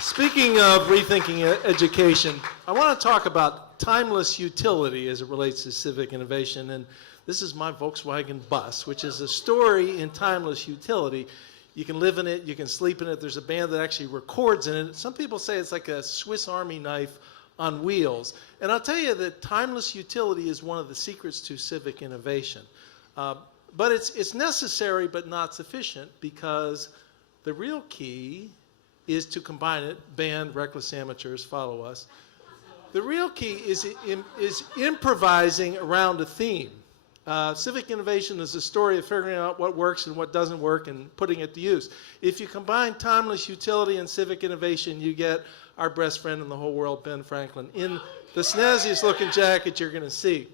Speaking of rethinking education, I want to talk about timeless utility as it relates to civic innovation. And this is my Volkswagen bus, which is a story in timeless utility. You can live in it, you can sleep in it. There's a band that actually records in it. Some people say it's like a Swiss Army knife on wheels. And I'll tell you that timeless utility is one of the secrets to civic innovation. But it's necessary but not sufficient, because the real key is to combine it. Band, reckless amateurs, follow us. The real key is improvising around a theme. Civic innovation is a story of figuring out what works and what doesn't work and putting it to use. If you combine timeless utility and civic innovation, you get our best friend in the whole world, Ben Franklin, in the snazziest looking jacket you're going to see.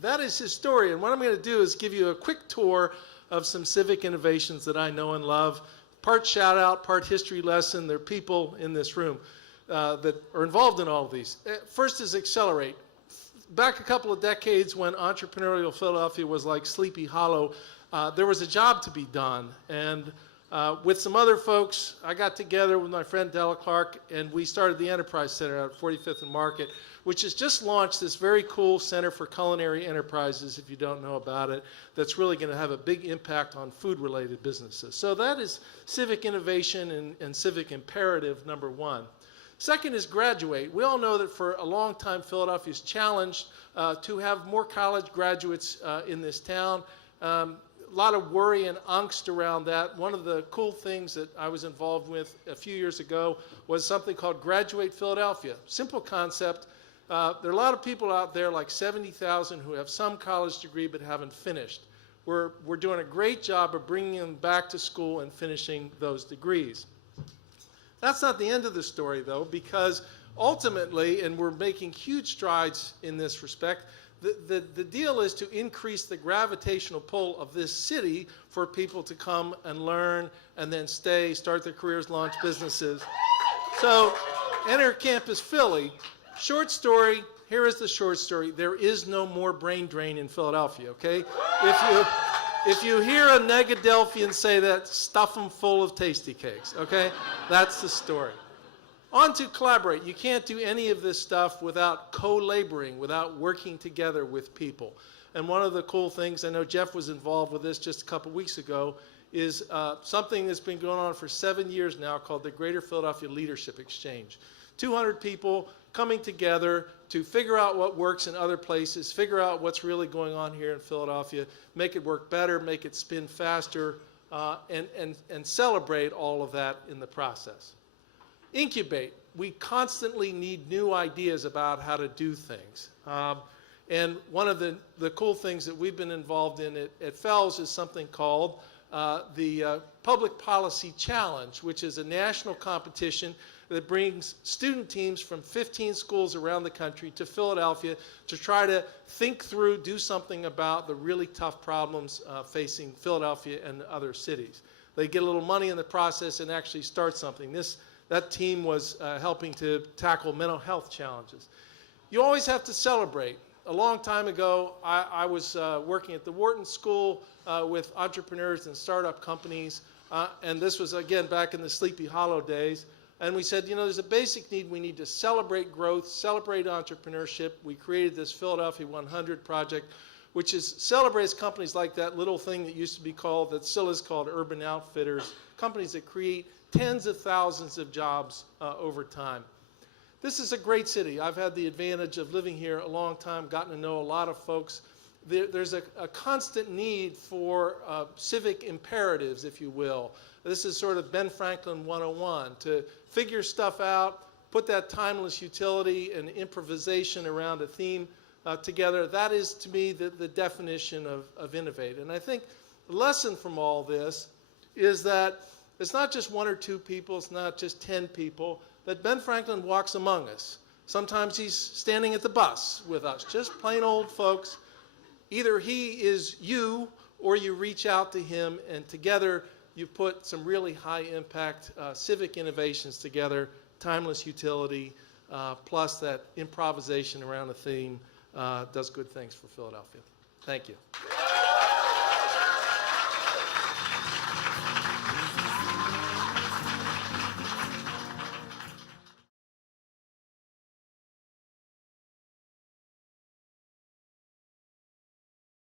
That is his story, and what I'm going to do is give you a quick tour of some civic innovations that I know and love. Part shout out, part history lesson. There are people in this room that are involved in all of these. First is Accelerate. Back a couple of decades when entrepreneurial Philadelphia was like Sleepy Hollow, there was a job to be done. And with some other folks, I got together with my friend Della Clark, and we started the Enterprise Center out at 45th and Market, which has just launched this very cool Center for Culinary Enterprises, if you don't know about it, that's really going to have a big impact on food-related businesses. So that is civic innovation and civic imperative number one. Second is Graduate. We all know that for a long time, Philadelphia's challenged to have more college graduates in this town. A lot of worry and angst around that. One of the cool things that I was involved with a few years ago was something called Graduate Philadelphia. Simple concept. There are a lot of people out there, like 70,000, who have some college degree but haven't finished. We're doing a great job of bringing them back to school and finishing those degrees. That's not the end of the story, though, because ultimately, and we're making huge strides in this respect, the deal is to increase the gravitational pull of this city for people to come and learn and then stay, start their careers, launch businesses. So enter Campus Philly. Short story, here is the short story. There is no more brain drain in Philadelphia, okay? If you hear a Negadelphian say that, stuff them full of tasty cakes, okay? That's the story. On to Collaborate. You can't do any of this stuff without co-laboring, without working together with people. And one of the cool things, I know Jeff was involved with this just a couple weeks ago, is something that's been going on for 7 years now called the Greater Philadelphia Leadership Exchange. 200 people coming together to figure out what works in other places, figure out what's really going on here in Philadelphia, make it work better, make it spin faster, and celebrate all of that in the process. Incubate. We constantly need new ideas about how to do things. And one of the cool things that we've been involved in at Fells is something called the Public Policy Challenge, which is a national competition that brings student teams from 15 schools around the country to Philadelphia to try to think through, do something about the really tough problems facing Philadelphia and other cities. They get a little money in the process and actually start something. That team was helping to tackle mental health challenges. You always have to celebrate. A long time ago, I was working at the Wharton School with entrepreneurs and startup companies, and this was, again, back in the Sleepy Hollow days. And we said, you know, there's a basic need. We need to celebrate growth, celebrate entrepreneurship. We created this Philadelphia 100 project, which celebrates companies like that little thing that used to be called, that still is called Urban Outfitters, companies that create tens of thousands of jobs over time. This is a great city. I've had the advantage of living here a long time, gotten to know a lot of folks. There's a constant need for civic imperatives, if you will. This is sort of Ben Franklin 101, to figure stuff out, put that timeless utility and improvisation around a theme together. That is, to me, the definition of innovate. And I think the lesson from all this is that it's not just one or two people, it's not just 10 people, that Ben Franklin walks among us. Sometimes he's standing at the bus with us, just plain old folks. Either he is you, or you reach out to him, and together you put some really high impact civic innovations together, timeless utility, plus that improvisation around a theme does good things for Philadelphia. Thank you.